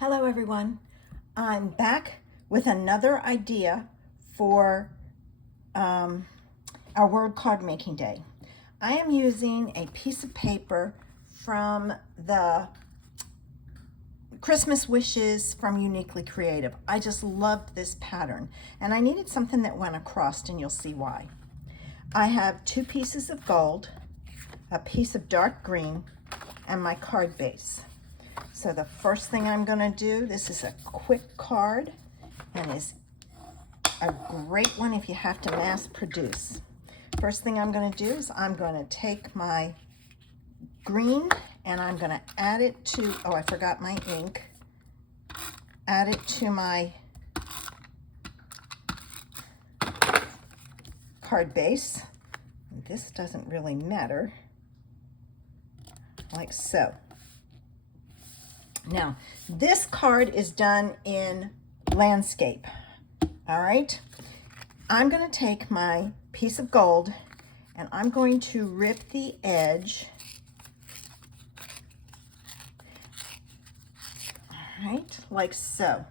Hello everyone. I'm back with another idea for our word card making day. I am using a piece of paper from the Christmas Wishes from Uniquely Creative. I just loved this pattern and I needed something that went across, and you'll see why. I have 2 pieces of gold, a piece of dark green, and my card base. So the first thing I'm going to do, this is a quick card and is a great one if you have to mass produce. First thing I'm going to do is I'm going to take my green and I'm going to add it to, oh, I forgot my ink, add it to my card base. This doesn't really matter, like so. Now, this card is done in landscape, all right? I'm going to take my piece of gold and I'm going to rip the edge, all right, like so.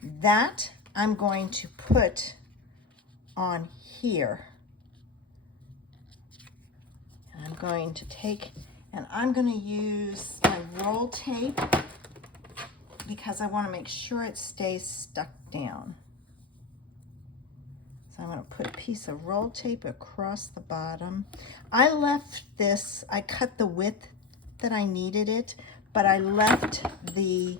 That I'm going to put on here. And I'm going to take, and I'm going to use my roll tape because I want to make sure it stays stuck down. So I'm going to put a piece of roll tape across the bottom. I left this, I cut the width that I needed it, but I left the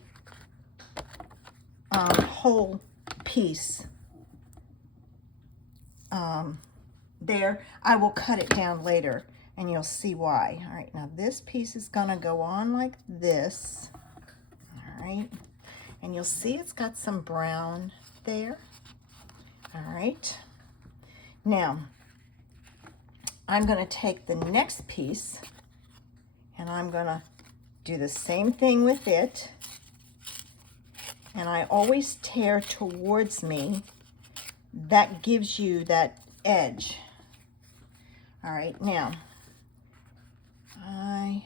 whole piece there. I will cut it down later and you'll see why. All right, now this piece is gonna go on like this. All right, and you'll see it's got some brown there. All right, now I'm gonna take the next piece and I'm gonna do the same thing with it. And I always tear towards me. That gives you that edge. All right, now I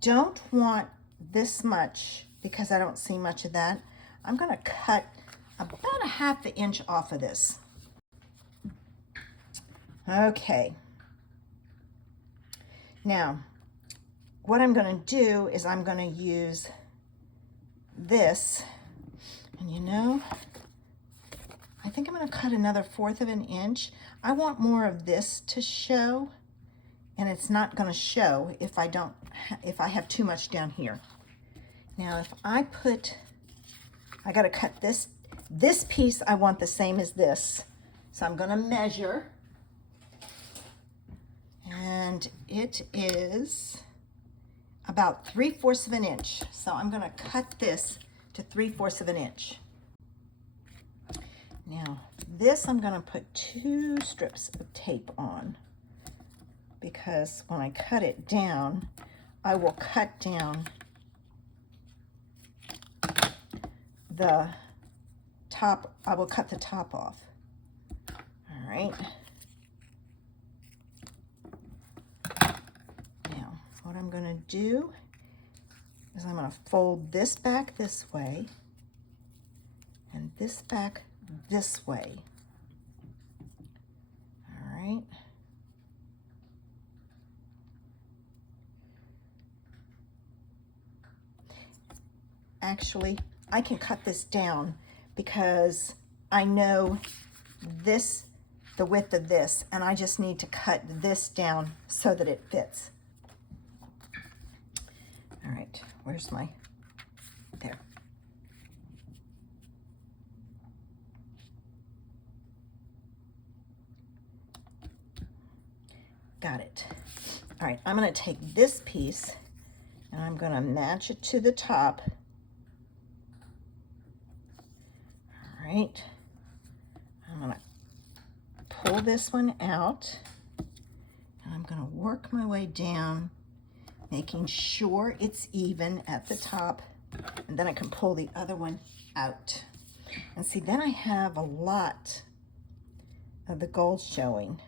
don't want this much because I don't see much of that. I'm going to cut about a ½ inch off of this. Okay. Now, what I'm going to do is I'm going to use this, and you know, I think I'm going to cut another 1/4 of an inch. I want more of this to show, and it's not going to show if I have too much down here. Now, if I got to cut this piece, I want the same as this. So I'm going to measure, and it is about 3/4 of an inch. So I'm going to cut this to 3/4 of an inch. Now, this I'm going to put 2 strips of tape on because when I cut it down, I will cut down the top. I will cut the top off. All right. Now, what I'm going to do is I'm going to fold this back this way and this back this way. All right. Actually, I can cut this down because I know this, the width of this, and I just need to cut this down so that it fits. All right, where's my, there. Got it. All right, I'm going to take this piece and I'm going to match it to the top. All right. I'm going to pull this one out and I'm going to work my way down, making sure it's even at the top, and then I can pull the other one out. And see, then I have a lot of the gold showing.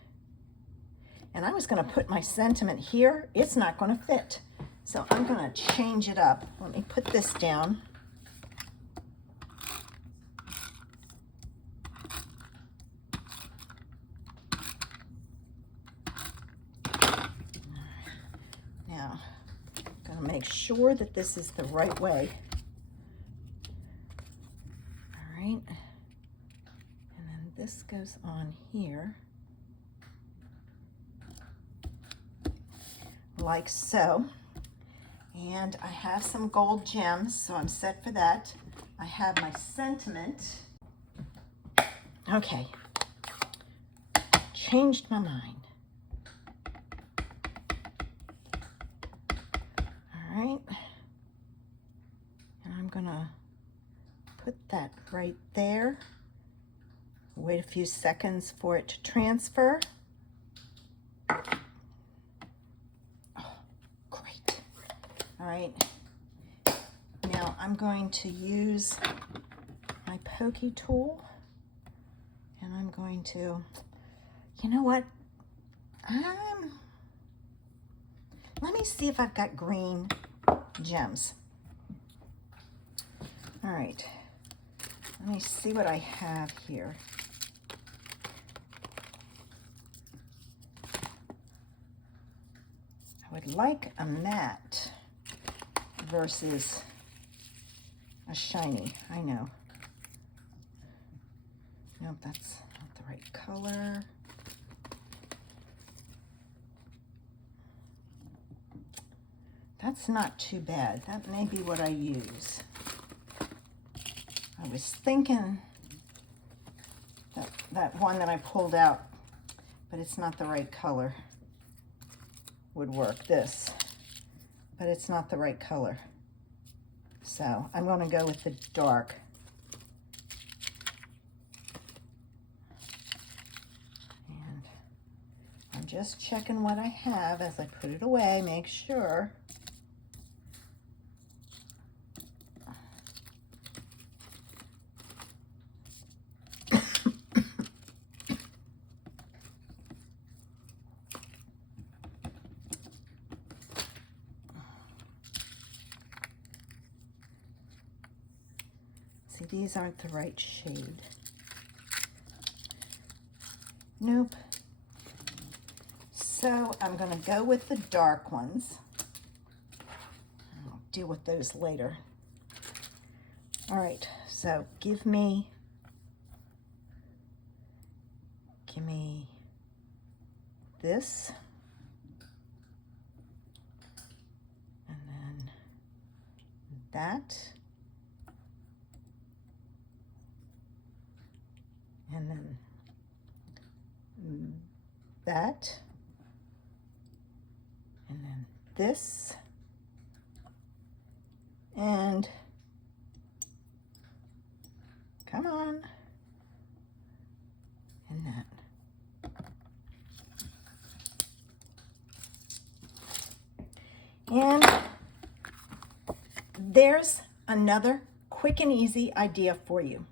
And I was going to put my sentiment here. It's not going to fit. So I'm going to change it up. Let me put this down. Now, I'm going to make sure that this is the right way. All right. And then this goes on here. Like so. And I have some gold gems, so I'm set for that. I have my sentiment. Okay. Changed my mind. All right. And I'm gonna put that right there. Wait a few seconds for it to transfer. All right, now I'm going to use my pokey tool, and I'm going to, you know what, let me see if I've got green gems. All right, let me see what I have here. I would like a matte versus a shiny. I know. Nope, that's not the right color. That's not too bad. That may be what I use. I was thinking that one that I pulled out, but it's not the right color, would work. This. But it's not the right color. So I'm going to go with the dark. And I'm just checking what I have as I put it away, make sure. See, these aren't the right shade. Nope. So I'm going to go with the dark ones. I'll deal with those later. All right, so give me this. And then that. And then that, and then this, and come on, and that. And there's another quick and easy idea for you.